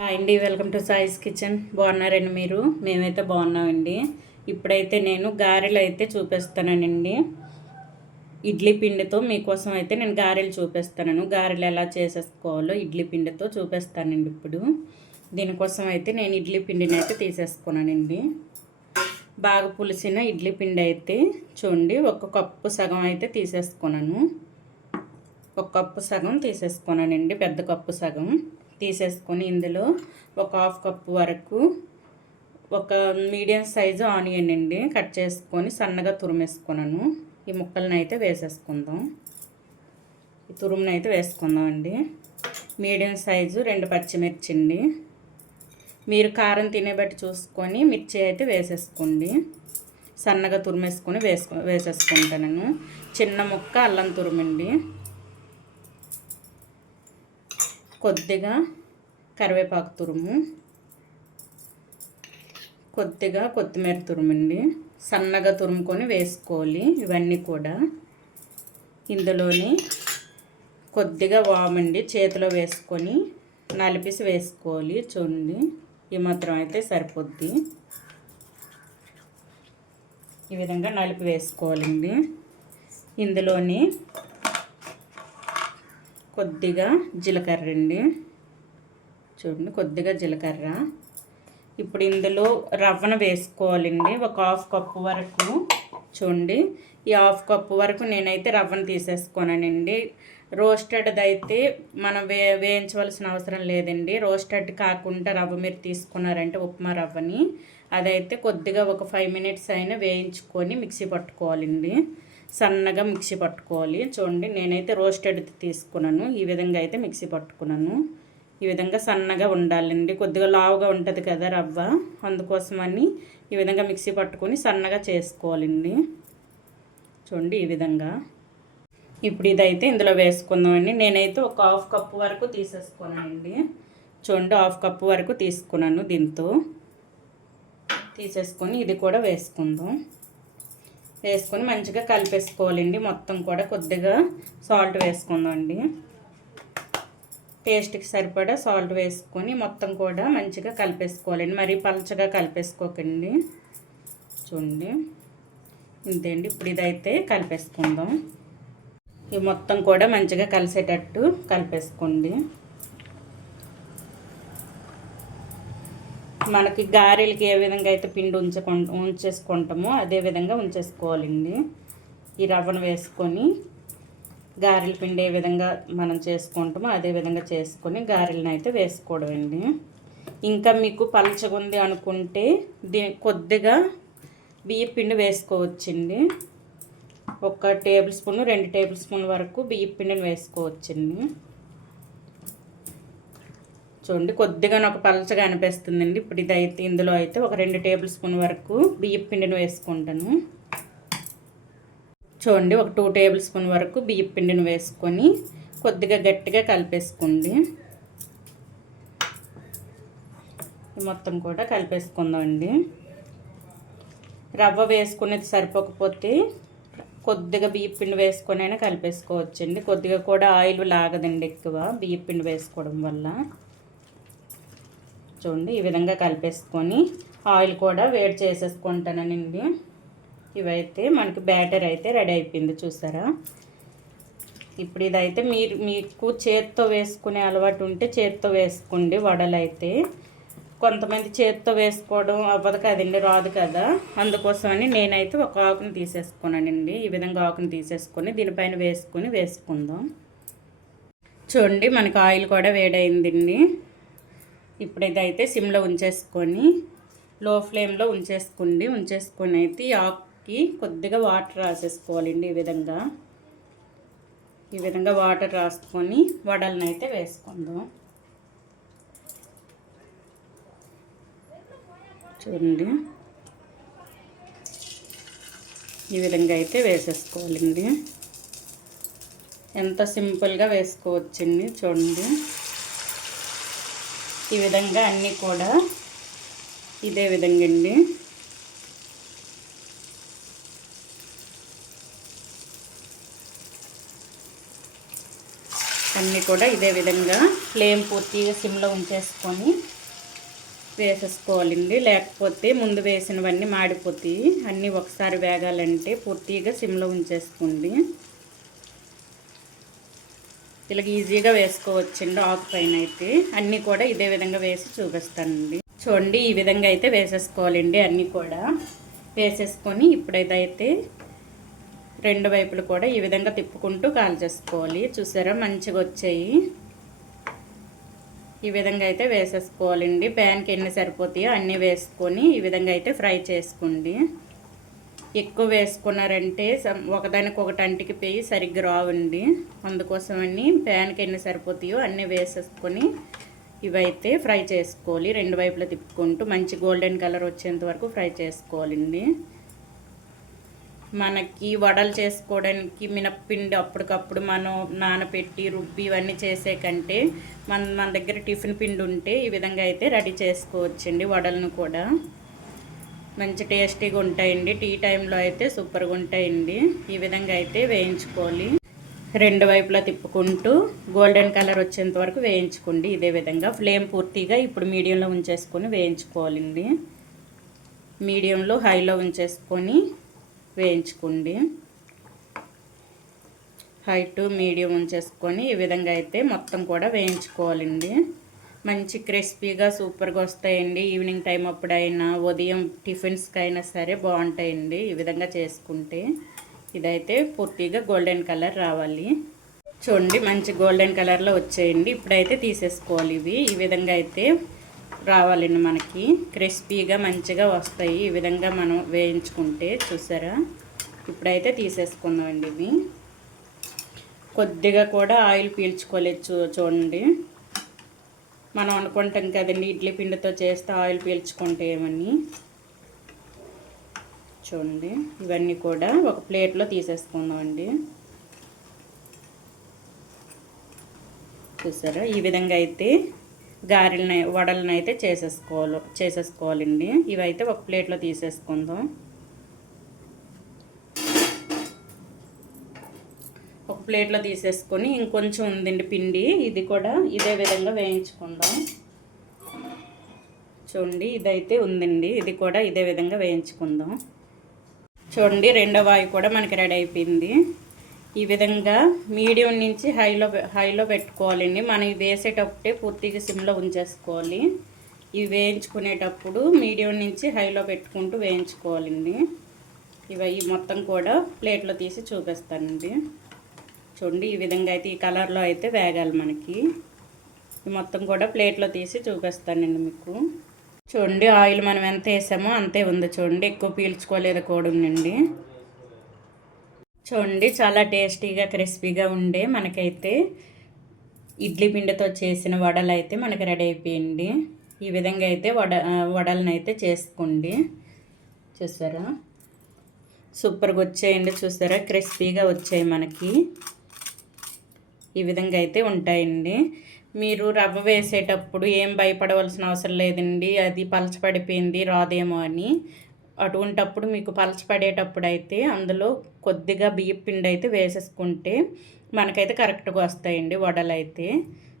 Hi అండి, welcome to సాయిస్ kitchen. బాగున్నారండి మీరు? మేమైతే బాగున్నామండి. ఇప్పుడైతే నేను గారెలు అయితే చూపిస్తానండి. ఇడ్లీ పిండితో మీకోసం అయితే నేను గారెలు చూపిస్తాను. గారెలు ఎలా చేసేసుకోవాలో ఇడ్లీ పిండితో చూపిస్తానండి. ఇప్పుడు దీనికోసం అయితే నేను ఇడ్లీ పిండిని అయితే తీసేసుకున్నానండి. బాగా పులిసిన ఇడ్లీ పిండి అయితే చూడండి, ఒక కప్పు సగం అయితే తీసేసుకున్నాను. ఒక కప్పు సగం తీసేసుకున్నానండి, పెద్ద కప్పు సగం తీసేసుకొని ఇందులో ఒక హాఫ్ కప్పు వరకు ఒక మీడియం సైజు ఆనియన్ అండి కట్ చేసుకొని సన్నగా తురిమేసుకున్నాను. ఈ ముక్కలను అయితే వేసేసుకుందాం. ఈ తురుమును అయితే వేసుకుందాం అండి. మీడియం సైజు 2 పచ్చిమిర్చి అండి. మీరు కారం తినే బట్టి చూసుకొని మిర్చి అయితే వేసేసుకోండి. సన్నగా తురిమేసుకొని వేసేసుకుంటాను. చిన్న ముక్క అల్లం తురుమండి, కొద్దిగా కరివేపాకు తురుము, కొద్దిగా కొత్తిమీర తురుమండి. సన్నగా తురుముకొని వేసుకోవాలి ఇవన్నీ కూడా. ఇందులోని కొద్దిగా వామండి చేతిలో వేసుకొని నలిపేసి వేసుకోవాలి. చూడండి, ఈ మాత్రం అయితే సరిపోద్ది. ఈ విధంగా నలిపి వేసుకోవాలండి. ఇందులోని కొద్దిగా జీలకర్ర అండి, చూడండి కొద్దిగా జీలకర్ర. ఇప్పుడు ఇందులో రవ్వను వేసుకోవాలండి, ఒక హాఫ్ కప్పు వరకు. చూడండి, ఈ హాఫ్ కప్పు వరకు నేనైతే రవ్వను తీసేసుకోనానండి. రోస్టెడ్ది అయితే మనం వేయించవలసిన అవసరం లేదండి. రోస్టెడ్ కాకుండా రవ్వ మీరు తీసుకున్నారంటే ఉప్మా రవ్వని, అదైతే కొద్దిగా ఒక 5 మినిట్స్ అయినా వేయించుకొని మిక్సీ పట్టుకోవాలండి. సన్నగా మిక్సీ పట్టుకోవాలి. చూడండి, నేనైతే రోస్టెడ్ తీసుకున్నాను. ఈ విధంగా అయితే మిక్సీ పట్టుకున్నాను. ఈ విధంగా సన్నగా ఉండాలండి. కొద్దిగా లావుగా ఉంటుంది కదా రవ్వ, అందుకోసమని ఈ విధంగా మిక్సీ పట్టుకొని సన్నగా చేసుకోవాలండి. చూడండి, ఈ విధంగా. ఇప్పుడు ఇదైతే ఇందులో వేసుకుందామండి. నేనైతే ఒక హాఫ్ కప్పు వరకు తీసేసుకున్నానండి. చూడండి, హాఫ్ కప్పు వరకు తీసుకున్నాను. దీంతో తీసేసుకొని ఇది కూడా వేసుకుందాం. వేసుకొని మంచిగా కలిపేసుకోవాలండి. మొత్తం కూడా కొద్దిగా సాల్ట్ వేసుకుందామండి. టేస్ట్కి సరిపడా సాల్ట్ వేసుకొని మొత్తం కూడా మంచిగా కలిపేసుకోవాలండి. మరీ పలచగా కలిపేసుకోకండి. చూడండి, ఇంతేండి. ఇప్పుడు ఇదైతే కలిపేసుకుందాం. ఇవి మొత్తం కూడా మంచిగా కలిసేటట్టు కలిపేసుకోండి. మనకి గారెలకి ఏ విధంగా అయితే పిండి ఉంచేసుకుంటామో అదే విధంగా ఉంచేసుకోవాలండి. ఈ రవ్వను వేసుకొని గారెల పిండి ఏ విధంగా మనం చేసుకుంటామో అదే విధంగా చేసుకొని గారెలను అయితే వేసుకోవడం అండి. ఇంకా మీకు పలచగా ఉంది అనుకుంటే కొద్దిగా బియ్యం పిండి వేసుకోవచ్చండి. 1 టేబుల్ స్పూన్ 2 టేబుల్ స్పూన్ వరకు బియ్యం పిండిని వేసుకోవచ్చండి. చూడండి, కొద్దిగా నాకు పలచగా అనిపిస్తుందండి. ఇప్పుడు ఇదైతే ఇందులో అయితే ఒక 2 టేబుల్ స్పూన్ వరకు బియ్యం పిండిని వేసుకుంటాను. చూడండి, ఒక 2 టేబుల్ స్పూన్ వరకు బియ్యం పిండిని వేసుకొని కొద్దిగా గట్టిగా కలిపేసుకోండి. మొత్తం కూడా కలిపేసుకుందామండి. రవ్వ వేసుకునేది సరిపోకపోతే కొద్దిగా బియ్యం పిండి వేసుకొని అయినా కలిపేసుకోవచ్చండి. కొద్దిగా కూడా ఆయిల్ లాగదండి ఎక్కువ బియ్యం పిండి వేసుకోవడం వల్ల. చూడండి, ఈ విధంగా కలిపేసుకొని ఆయిల్ కూడా వేడి చేసేసుకుంటానండి. ఇవైతే మనకి బ్యాటర్ అయితే రెడీ అయిపోయింది, చూసారా. ఇప్పుడు ఇదైతే మీకు చేత్తో వేసుకునే అలవాటు ఉంటే చేత్తో వేసుకోండి. వడలు అయితే కొంతమంది చేత్తో వేసుకోవడం అవ్వదు కదండి, రాదు కదా. అందుకోసమని నేనైతే ఒక ఆకుని తీసేసుకున్నానండి. ఈ విధంగా ఆకుని తీసేసుకొని దీనిపైన వేసుకుందాం. చూడండి, మనకి ఆయిల్ కూడా వేడైందండి. ఇప్పుడు ఇదైతే సిమ్లో ఉంచేసుకొని లో ఫ్లేమ్లో ఉంచేసుకొని అయితే ఈ ఆకుకి కొద్దిగా వాటర్ రాసేసుకోవాలండి. ఈ విధంగా వాటర్ రాసుకొని వడలను అయితే వేసుకుందాం. చూడండి, ఈ విధంగా అయితే వేసేసుకోవాలండి. ఎంత సింపుల్గా వేసుకోవచ్చండి. చూడండి, ఈ విధంగా అన్నీ కూడా ఇదే విధంగా అండి. అన్నీ కూడా ఇదే విధంగా ఫ్లేమ్ పూర్తిగా సిమ్లో ఉంచేసుకొని వేసేసుకోవాలండి. లేకపోతే ముందు వేసినవన్నీ మాడిపోతాయి. అన్నీ ఒకసారి వేగాలంటే పూర్తిగా సిమ్లో ఉంచేసుకోండి. ఇలాగ ఈజీగా వేసుకోవచ్చండి. ఆకు పైన అయితే అన్నీ కూడా ఇదే విధంగా వేసి చూపిస్తానండి. చూడండి, ఈ విధంగా అయితే వేసేసుకోవాలండి. అన్నీ కూడా వేసేసుకొని ఇప్పుడైతే రెండు వైపులు కూడా ఈ విధంగా తిప్పుకుంటూ కాల్చేసుకోవాలి. చూసారా, మంచిగా వచ్చాయి. ఈ విధంగా అయితే వేసేసుకోవాలండి. ప్యాన్కి ఎన్ని సరిపోతాయో అన్నీ వేసుకొని ఈ విధంగా అయితే ఫ్రై చేసుకోండి. ఎక్కువ వేసుకున్నారంటే ఒకదానికొకటి అంటికి పోయి సరిగ్గా రావండి. అందుకోసమని ప్యాన్కి ఎన్ని సరిపోతాయో అన్నీ వేసేసుకొని ఇవైతే ఫ్రై చేసుకోవాలి. రెండు వైపులా తిప్పుకుంటూ మంచి గోల్డెన్ కలర్ వచ్చేంత వరకు ఫ్రై చేసుకోవాలండి. మనకి వడలు చేసుకోవడానికి మినప్పిండి అప్పటికప్పుడు మనం నానబెట్టి రుబ్బి ఇవన్నీ చేసే కంటే మన దగ్గర టిఫిన్ పిండి ఉంటే ఈ విధంగా అయితే రెడీ చేసుకోవచ్చండి. వడలను కూడా మంచి టేస్టీగా ఉంటాయండి. టీ టైంలో అయితే సూపర్గా ఉంటాయండి. ఈ విధంగా అయితే వేయించుకోవాలి. రెండు వైపులా తిప్పుకుంటూ గోల్డెన్ కలర్ వచ్చేంత వరకు వేయించుకోండి. ఇదే విధంగా ఫ్లేమ్ పూర్తిగా ఇప్పుడు మీడియంలో ఉంచేసుకొని వేయించుకోవాలండి. మీడియంలో హైలో ఉంచేసుకొని వేయించుకోండి. హై టు మీడియం ఉంచేసుకొని ఈ విధంగా అయితే మొత్తం కూడా వేయించుకోవాలండి. మంచి క్రిస్పీగా సూపర్గా వస్తాయండి. ఈవినింగ్ టైం అప్పుడైనా ఉదయం టిఫిన్స్కి అయినా సరే బాగుంటాయండి ఈ విధంగా చేసుకుంటే. ఇదైతే పూర్తిగా గోల్డెన్ కలర్ రావాలి. చూడండి, మంచి గోల్డెన్ కలర్లో వచ్చేయండి. ఇప్పుడైతే తీసేసుకోవాలి. ఇవి ఈ విధంగా అయితే రావాలండి. మనకి క్రిస్పీగా మంచిగా వస్తాయి ఈ విధంగా మనం వేయించుకుంటే. చూసారా, ఇప్పుడైతే తీసేసుకుందామండి. ఇవి కొద్దిగా కూడా ఆయిల్ పీల్చుకోలేదు. చూడండి, మనం అనుకుంటాం కదండి ఇడ్లీ పిండితో చేస్తే ఆయిల్ పీల్చుకుంటే ఏమని. చూడండి, ఇవన్నీ కూడా ఒక ప్లేట్లో తీసేసుకుందామండి. చూసారా, ఈ విధంగా అయితే వడలను అయితే చేసేసుకోవాలండి. ఇవైతే ఒక ప్లేట్లో తీసేసుకుందాం. ఒక ప్లేట్లో తీసేసుకొని ఇంకొంచెం ఉందండి పిండి, ఇది కూడా ఇదే విధంగా వేయించుకుందాం. చూడండి, ఇదైతే ఉందండి, ఇది కూడా ఇదే విధంగా వేయించుకుందాం. చూడండి, రెండో వాయి కూడా మనకి రెడీ అయిపోయింది. ఈ విధంగా మీడియం నుంచి హైలో పెట్టుకోవాలండి. మనం ఇవి వేసేటప్పుడే పూర్తిగా సిమ్లో ఉంచేసుకోవాలి. ఇవి వేయించుకునేటప్పుడు మీడియం నుంచి హైలో పెట్టుకుంటూ వేయించుకోవాలండి. ఇవి మొత్తం కూడా ప్లేట్లో తీసి చూపిస్తానండి. చూడండి, ఈ విధంగా అయితే ఈ కలర్లో అయితే వేగాలి మనకి. మొత్తం కూడా ప్లేట్లో తీసి చూపిస్తానండి మీకు. చూడండి, ఆయిల్ మనం ఎంత వేసామో అంతే ఉంది. చూడండి, ఎక్కువ పీల్చుకోలేదు కూడా ఉందండి. చూడండి, చాలా టేస్టీగా క్రిస్పీగా ఉండే మనకైతే ఇడ్లీ పిండితో చేసిన వడలు అయితే మనకి రెడీ అయిపోయింది. ఈ విధంగా అయితే వడలను అయితే చేసుకోండి. చూసారా, సూపర్గా వచ్చాయండి. చూసారా, క్రిస్పీగా వచ్చాయి మనకి. ఈ విధంగా అయితే ఉంటాయండి. మీరు రవ్వ వేసేటప్పుడు ఏం భయపడవలసిన అవసరం లేదండి. అది పలచపడిపోయింది రాదేమో అని. అటువంటప్పుడు మీకు పలచపడేటప్పుడు అయితే అందులో కొద్దిగా బియ్యం పిండి అయితే వేసేసుకుంటే మనకైతే కరెక్ట్గా వస్తాయండి వడలు అయితే.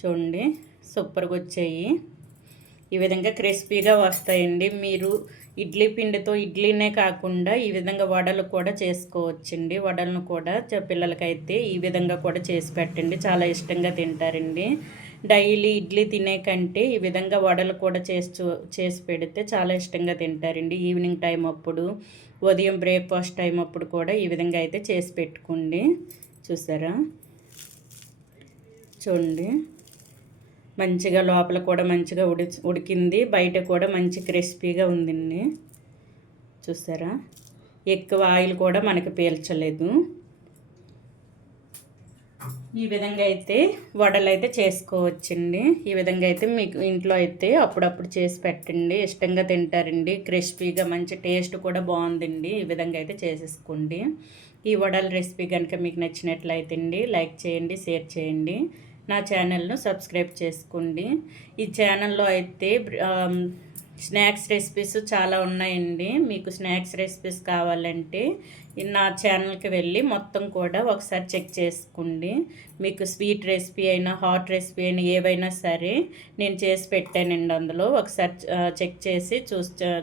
చూడండి, సూపర్గా వచ్చాయి. ఈ విధంగా క్రిస్పీగా వస్తాయండి. మీరు ఇడ్లీ పిండితో ఇడ్లీనే కాకుండా ఈ విధంగా వడలు కూడా చేసుకోవచ్చండి. వడలను కూడా పిల్లలకైతే ఈ విధంగా కూడా చేసి పెట్టండి, చాలా ఇష్టంగా తింటారండి. డైలీ ఇడ్లీ తినే కంటే ఈ విధంగా వడలు కూడా చేసి పెడితే చాలా ఇష్టంగా తింటారండి. ఈవినింగ్ టైం అప్పుడు, ఉదయం బ్రేక్ఫాస్ట్ టైం అప్పుడు కూడా ఈ విధంగా అయితే చేసి పెట్టుకోండి. చూసారా, చూడండి, మంచిగా లోపల కూడా మంచిగా ఉడికింది, బయట కూడా మంచి క్రిస్పీగా ఉందండి. చూసారా, ఎక్కువ ఆయిల్ కూడా మనకి పీల్చలేదు. ఈ విధంగా అయితే వడలు అయితే చేసుకోవచ్చండి. ఈ విధంగా అయితే మీకు ఇంట్లో అయితే అప్పుడప్పుడు చేసి పెట్టండి, ఇష్టంగా తింటారండి. క్రిస్పీగా మంచి టేస్ట్ కూడా బాగుందండి. ఈ విధంగా అయితే చేసేసుకోండి. ఈ వడల రెసిపీ కనుక మీకు నచ్చినట్లయితే అండి లైక్ చేయండి, షేర్ చేయండి. నా ఛానల్ను సబ్స్క్రైబ్ చేసుకోండి. ఈ ఛానల్లో అయితే స్నాక్స్ రెసిపీస్ చాలా ఉన్నాయండి. మీకు స్నాక్స్ రెసిపీస్ కావాలంటే నా ఛానల్కి వెళ్ళి మొత్తం కూడా ఒకసారి చెక్ చేసుకోండి. మీకు స్వీట్ రెసిపీ అయినా హాట్ రెసిపీ అయినా ఏవైనా సరే నేను చేసి పెట్టానండి. అందులో ఒకసారి చెక్ చేసి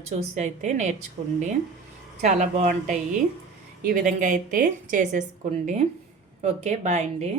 చూసి అయితే నేర్చుకోండి. చాలా బాగుంటాయి. ఈ విధంగా అయితే చేసేసుకోండి. ఓకే, బాయ్ అండి.